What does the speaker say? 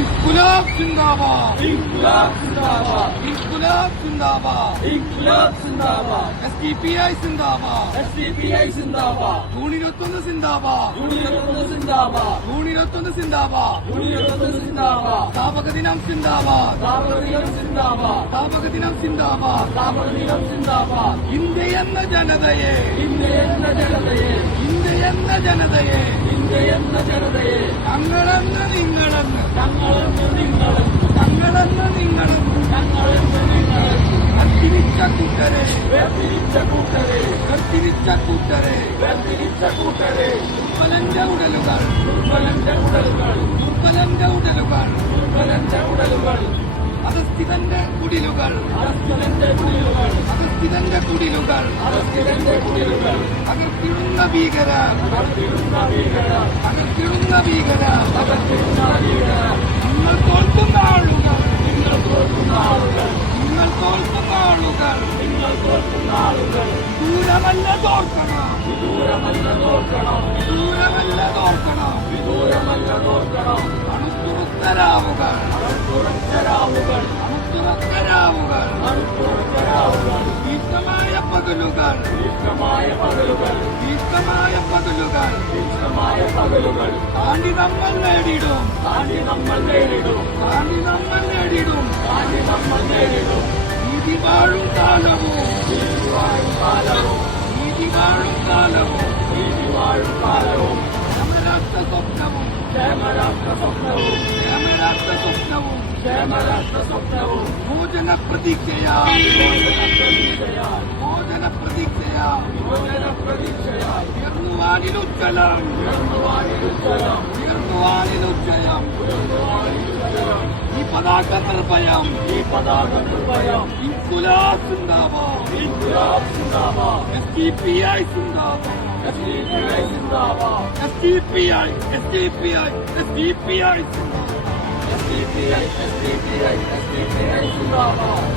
ഇൻകുലാബ് സിന്ദാബാദ് ഇൻക്ലാബ് സിന്ദാബാദ് ഇൻകുലാബ് സിന്ദാബാദ് ഇൻക്ലാബ് സിന്ദാബാദ് SDPI സിന്ദാബാദ് SDPI സിന്ദാബാദ് union സിന്ദാബാദ് union സിന്ദാബാദ് union സിന്ദാബാദ് union സിന്ദാബാദ് സ്ഥാപക ദിനം സിന്ദാബാദ് സ്ഥാപകദിനം സിന്ദാബാദ് സ്ഥാപക ദിനം സിന്ദാബാദ് സ്ഥാപകദിനം സിന്ദാബാദ് ഇന്ത്യ എന്ന ജനതയെ ഇന്ത്യ എന്ന ജനതയെ ഇന്ത്യ എന്ന ജനതയെ ഇന്ത്യ എന്ന ജനതയെ ഞങ്ങളെന്ന് നിങ്ങളെന്ന് ഞങ്ങളെന്ന് നിങ്ങളെന്ന് ഞങ്ങളെന്ന് നിങ്ങളെന്ന് ഞങ്ങളെന്ന് നിങ്ങളെന്ന് കത്തിരിച്ച കൂട്ടരെ വേർതിരിച്ച കൂട്ടരെ കത്തിരിച്ച കൂട്ടരെ വേർതിരിച്ച കൂട്ടരെ ദുർബലന്റെ ഉടലുകൾ ദുർബലന്റെ ഉടലുകൾ ദുർബലന്റെ ഉടലുകൾ ദുർബലന്റെ ഉടലുകൾ അധസ്ഥിതന്റെ കുടിലുകൾ അറസ്റ്റിന്റെ കുടിലുകൾ അധസ്ഥിതന്റെ കുടിലുകൾ അറസ്റ്റിന്റെ കുടിലുകൾ അകത്തിടുന്ന ഭീകര അകത്തിടുന്ന ഭീകര അകത്തിടുന്ന ഭീകര അകത്തിടുന്ന ഭീകര നിങ്ങൾ തോൽക്കുന്ന ആളുകൾ നിങ്ങൾ തോൽക്കുന്ന ആളുകൾ നിങ്ങൾ തോൽക്കുന്ന ആളുകൾ നിങ്ങൾ തോൽക്കുന്ന ആളുകൾ ദൂരമല്ല തോൽക്കണം വിദൂരമല്ല തോൽക്കണം ദൂരമല്ല തോൽക്കണം വിദൂരമല്ല തോൽക്കണം അണുത്തുറുത്തരാവുകൾ അടുത്തുറച്ചരാവുകൾ അണുത്തുറത്തരാവുകൾ അടുത്തുറച്ചരാവുകൾ ദീപ്തമായ പകലുകൾ ദീർഘമായ പകലുകൾ ദീപ്തമായ പകലുകൾ ദീർഘമായ പകലുകൾ താണ്ടി നമ്മൾ നേടിടും താണ്ടി നമ്മൾ നേരിടും താണ്ടി നമ്മൾ നേടിടും താണ്ടി നമ്മൾ നേരിടും നീതി വാഴും കാലവും നീതി വാഴും കാലവും നീതി വാഴും കാലവും നീതി വാഴും കാലവും ക്ഷമരാഷ്ട്ര സ്വപ്നവും ക്ഷേമരാഷ്ട്ര സ്വപ്നവും ക്ഷമരാഷ്ട്ര സ്വപ്നവും ക്ഷേമരാഷ്ട്ര സ്വപ്നവും മോചന പ്രതീക്ഷയാ പ്രതീക്ഷയാൽ മോചന പ്രതീക്ഷയാ യുവജന പ്രതീക്ഷയാൽ ഉയർന്നുവാനിലുജ്ജലം ഉയർന്നുവാനിരുത്തരം ഉയർന്നുവാനിലുജ്ജയം ഉയർന്നുവാനിരുത്തരം ഈ പതാക നിർഭയം ഈ പതാക നിർഭയം ഇൻകുലാബ് സിന്ദാബാദ് ഇൻക്ലാബ് സിന്ദാബാദ് SDPI സിന്ദാബാദ് SDPI സിന്ദാബാദ് SDPI SDPI SDPI SDPI SDPI SDPI സിന്ദാബാദ്